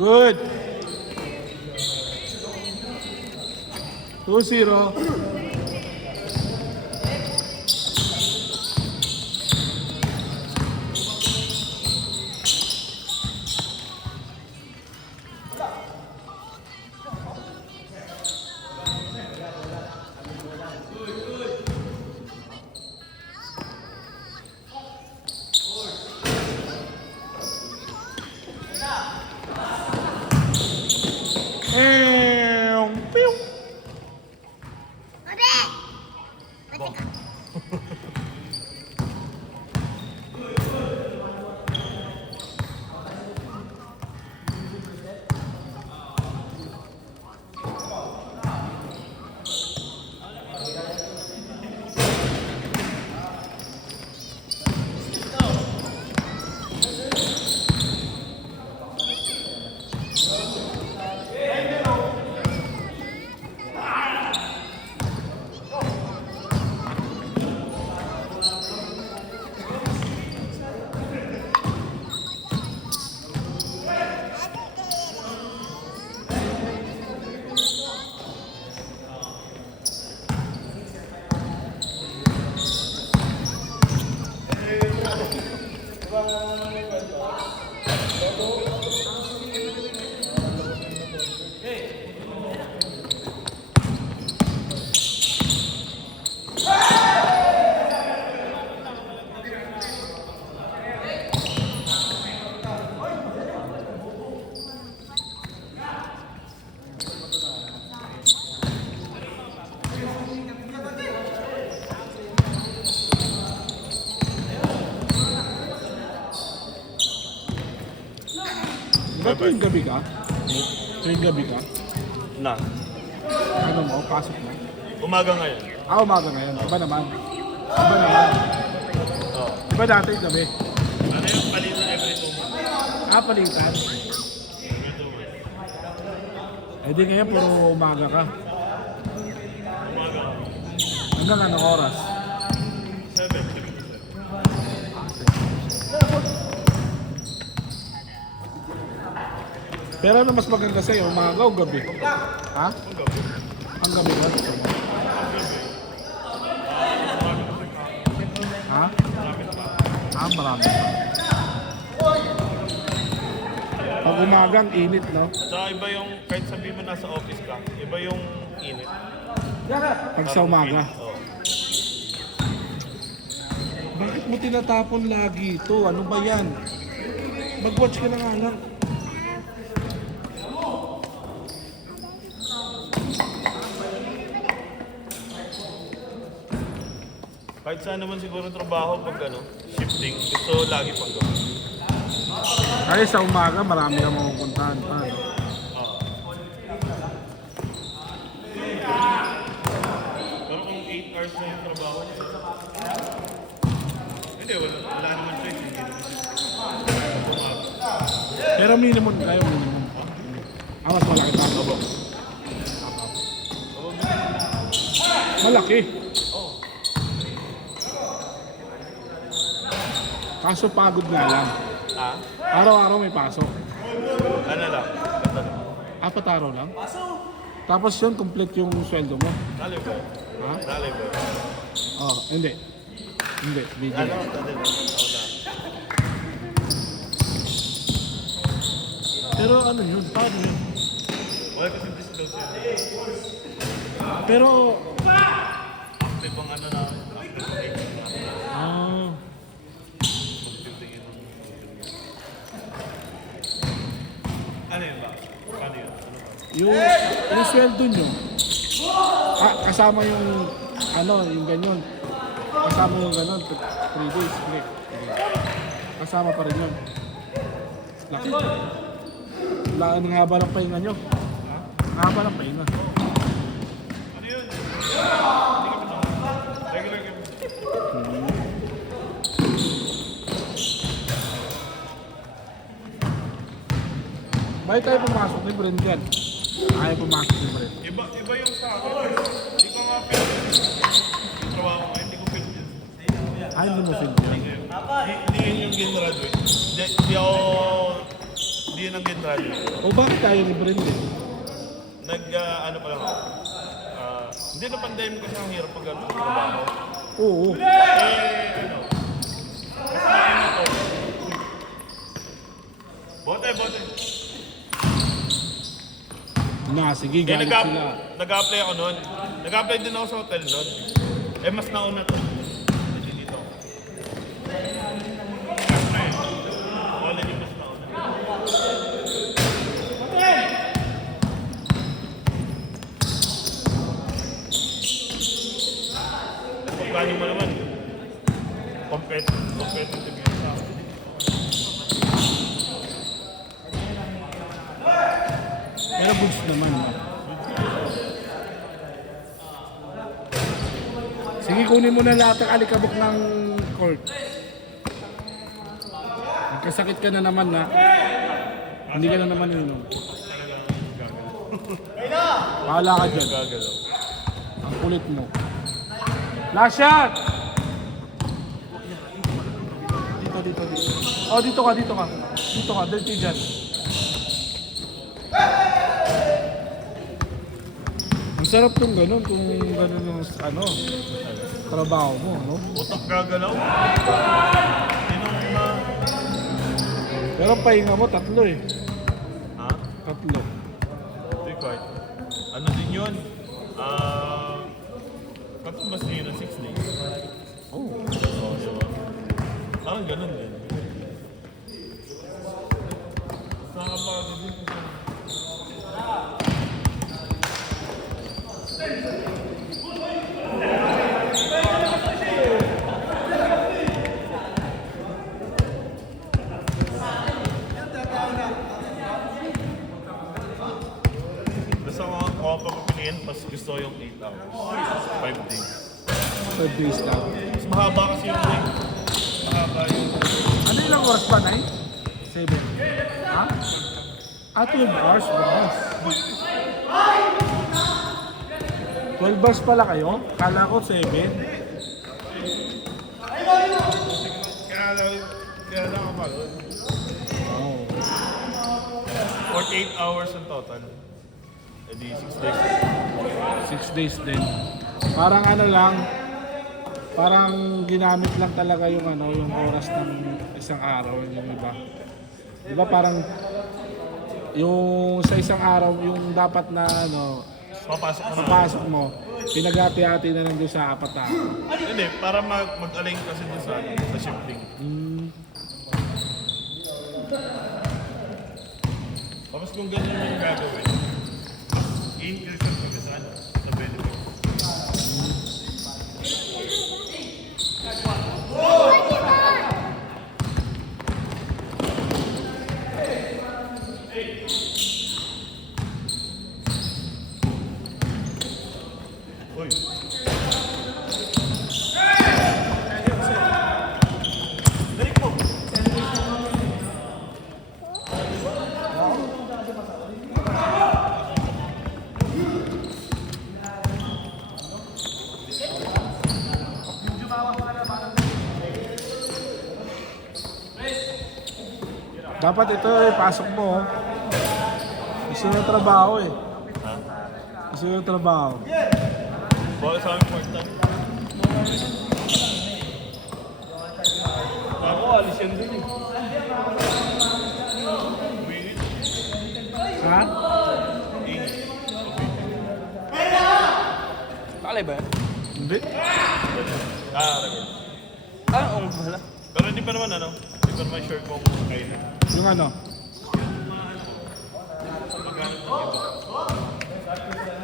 Good. 2-0. Pew. Ba't tuwing gabi ka? Tuwing gabi ka? Na. Ano mo? Pasok mo? Umaga ngayon. Umaga ngayon. Iba naman. Iba naman. Oo. Iba dati gabi. Ano yung palitan every 2 months? Palitan. Every 2 months. Eh di ngayon puro umaga ka. Umaga. Hanggang anong oras? 7. Pero ano mas maganda sa'yo? Umaga o gabi? Ha? Ang gabi ba? Ha? Marami pa. Pag umagang init, no? At saka iba yung, kahit sabihin mo nasa office ka, iba yung init. Pag sa umaga. Oo. Bakit mo tinatapon lagi ito? Ano ba yan? Mag-watch ka na nga lang. Kahit saan naman siguro trabaho pag ano, shifting, gusto lagi pang gawin. Kaya sa umaga, marami kang mapupuntahan pa. No? Pero kung 8 hours na yung trabaho, hindi, wala naman choice. Hindi naman siya. Pero minimum kayo, minimum. Mas malaki pa. Malaki. Kaso pagod nga lang. Ah? Araw-araw may pasok. Ano lang? Ganda lang. 4 araw lang. Tapos yun, complete yung sweldo mo. Rally boy. Ha? Rally boy. Hindi. Hindi, video. Ano? Ako na. Pero ano yun? Paano yun? Wala kasi disclose yun. Pero, Active ang ano namin. Active ang agent namin. Computing yun. Ano yun ba? Paano yun? Ano ba? yung sweldo nyo, kasama yung, yung ganyan. Kasama yung ganun, 3 days, break. Kasama pa rin yun. Laki. Ang haba ng pahinga nyo. Ang haba ng pahinga. Ano yun? Regular game. Bakit tayo pumasok ni Brent yan? Ayaw pumasok ni Brent. Iba yung sa akin. Hindi ko nga feel. Yung trabaho ko, hindi ko feel yun. Hindi mo feel yan. Hindi yun yung graduate. Hindi Hindi yun ang ginrally. O bakit tayo ni Brendan? Ano pa lang ako. Hindi na pandemic kasi ang hirap pag ano, trabaho. Oo. Bote. Sige, Eh, galit sila. nag-apply ako noon. Nag-apply din ako sa hotel noon. Eh, mas nauna to. Hindi dito. Mas na eh. Wala yung mas nauna. Pagkani mo naman. Competitive yun sa akin. Pero goods naman. Sige, kunin mo na lahat ng alikabok ng court. Nagkasakit ka na naman na. Hindi ka na naman yun. Bahala ka dyan. Gagalaw. Ang kulit mo. Last shot! Dito. Oh, dito ka. Dito ka, dirty dyan. Ang sarap tong ganun, kung ganun yung trabaho mo, no? Utak gagalaw. Tinong Pero ang pahinga mo, 3 eh. Ha? 3. Hindi kahit. Ano din yun? Katumbas niyo ng 6 days. Oh. Oo, diba? Parang ganun din. Nakakapagod din. Basta ako papapiliin, mas gusto ko yung 8 hours. 5 days. 5 days lang. Mas mahaba kasi yung week. Mahaba yung... Ano ilang oras ba, Nay? 7. Ha? 12 hours ba? 12 hours pala kayo? Kala ko 7. Kaya lang ako pagod. Oh. 48 hours in total. E di 6 days. 6 days din. Parang parang ginamit lang talaga yung yung oras ng isang araw, yung iba. Diba parang yung sa isang araw, yung dapat na Papasok ko na. papasok mo, pinag-hati-hati na lang doon sa 4 araw. Hindi, para mag-align kasi dun sa shifting. Tapos kung ganun yung gagawin, i-increase yung pagkasaan sa benefit. Uy. Dalik mo. Dapat ito pasok mo. Gusto yung trabaho eh. Ha? Gusto yung trabaho. Bawal sa aming part time. Ako, alis yan dun eh. Uminit. Ha? Init. Kalay ba yan? Hindi. Record. Oo, wala. Pero hindi pa naman hindi pa naman sure kung kayo na. Yung Magkano na ito?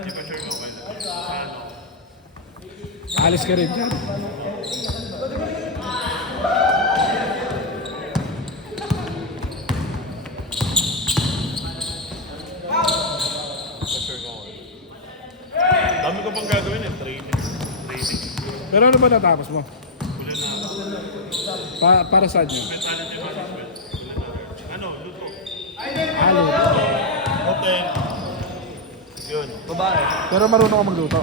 Hindi pa sure kung kayo na. alis ka rin dyan. Pa sure kung kayo. Dami ko pang gagawin eh. Training. Pero ano ba natapos mo? Wala na. Para saan yun? Mentality management. Wala na. Ano? Luto. Halo. Hotel. Yun. Babae. Pero marunong ka magluto.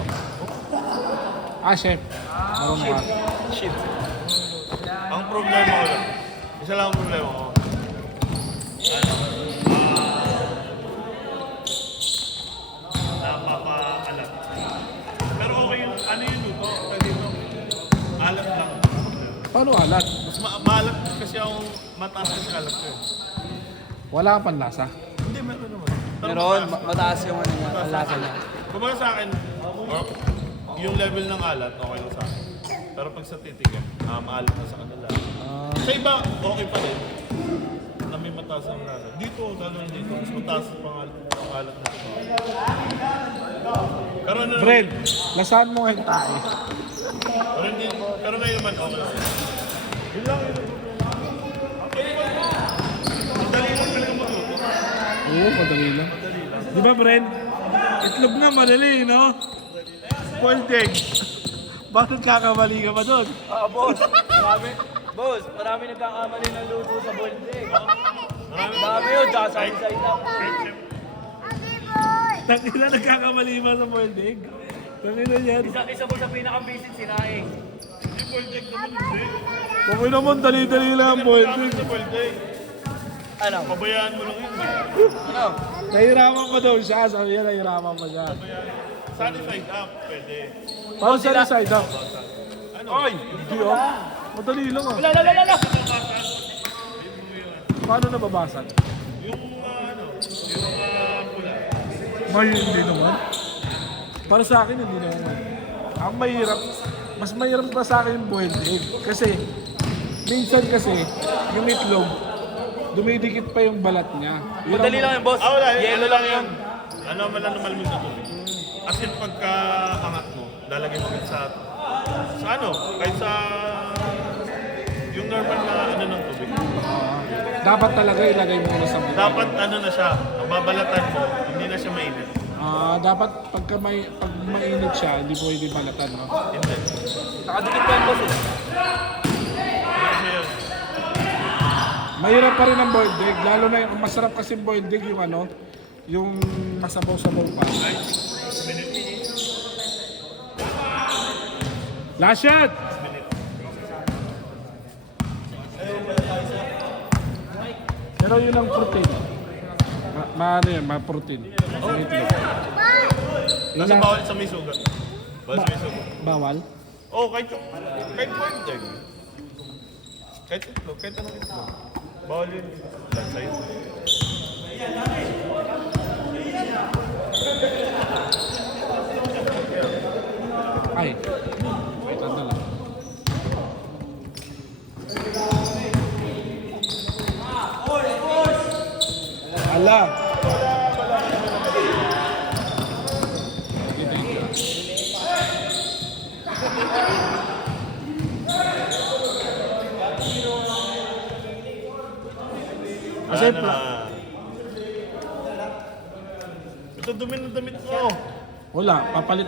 Chef. Marunong ka. Shit. Ang problema ko lang. Isa lang ang problema ko. Paano alat? Mas maalat kasi akong mataas kasi alat ko eh. Wala kang panlasa. Hindi, meron naman. Pero Meron, mataas. mataas yung ano niya, ang lasa niya. Kumbaga sa akin, yung level ng alat, okay lang sa akin. Pero pag sa titigan, maalat na sa kanila. Sa iba, okay pa rin. Na may mataas ang lasa. Dito, lalo na dito, mas mataas ang alat na sa Pero ano Fred, lasahan mo ang tae. Pero hindi, pero ngayon naman okay. Yun lang, yun lang. Madali lang talaga magluto. Oo, madali lang. Di ba, Fred? Itlog na, madali, no? Spoiled egg. Bakit kakamali ka pa doon? Boss, marami nagkakamali ng luto sa boiled egg. Dami yun, sasali sa ina. Tangina, nagkakamali ba sa boiled egg? Tangina yan. Isa po sa pinaka-visit sinaing. Yung boiled egg naman, hindi. Kung naman, dali-dali lang ang boiled egg. Sa boiled egg. Ano? Pabayaan mo lang yun. Ano? Nahirapan pa daw siya. Sabi niya, nahirapan pa siya. Sunny side up, pwede. Paano sa side up? Ano? Oy! Hindi oh. Madali lang ah. Wala! Paano nababasag? Yung pula. May hindi naman. Para sa akin, hindi naman. Ang mahirap, mas mahirap pa sa akin yung boiled egg. Kasi, minsan kasi, yung itlog, dumidikit pa yung balat niya. Yun Madali ang- lang yun, boss. Wala. Yellow lang yun. Ano man lang malamig na tubig. As in, pagka angat mo, lalagay mo sa ano, kahit sa yung normal na ano ng tubig. Dapat talaga ilagay mo na sa balat. Dapat ano na siya, ang babalatan mo, hindi na siya mainit. Dapat pag mainit siya, hindi pwede balatan, no? Hindi. Nakadikit pa yun, boss. Hindi siya yun. Mahirap pa rin ang boiled egg, lalo na yung masarap kasi boiled egg yung ano, yung masabaw-sabaw pa. Last shot! Pero yun ang protein. Ano yan, ma-protein. Sa itlog. Yun Kasi lang. bawal sa may sugat. Bawal sa may sugat. Bawal? Oo, kahit boiled egg. Kahit itlog, kahit anong itlog. Bawal yun. Lahat sa itlog. Ay. Wait, ano lang. Ala. Kita ito. Kasi Ano na. Ito dumi ng damit ko. wala, papalit